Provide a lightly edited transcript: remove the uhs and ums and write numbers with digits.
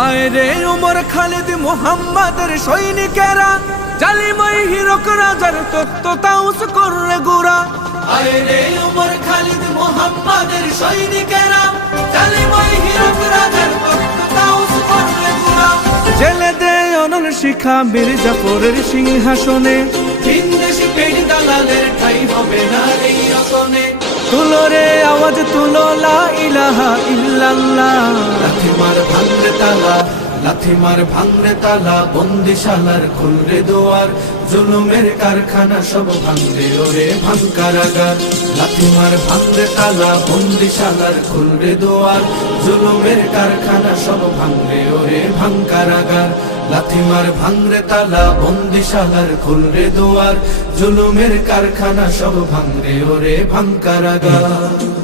আয় রে উমর খালিদ মুহাম্মাদের সৈনিকেরা, জালিমাই হিরক রাজার তখ্ত তাউস করে গোরা। আয় রে উমর খালিদ মুহাম্মাদের সৈনিকেরা, জালিমাই হিরক রাজার তখ্ত তাউস করে গোরা। জেলে দে অনল শিখা বীর জাফরের সিংহাসনে, ভিনদেশী পেট দালালের ঠাই হবে না এই রতনে। তুলো রে আওয়াজ তুলো লা ইলাহা ইল্লাল্লাহ, লাথি মার ভাঙরে তালা, লাথি মার ভাঙরে তালা, বন্দিশালার খুলরে দুয়ার, জুলুমের কারখানা সব ভাঙরে ওরে ভাঙ কারাগার। লাথি মার ভাঙরে তালা, বন্দিশালার খুলরে দুয়ার, জুলুমের কারখানা সব ভাঙরে ওরে ভাঙ কারাগার। লাথি মার ভাঙরে তালা, বন্দিশালার খুলরে দুয়ার, জুলুমের কারখানা সব ভাঙরে ওরে ভাঙ কারাগার।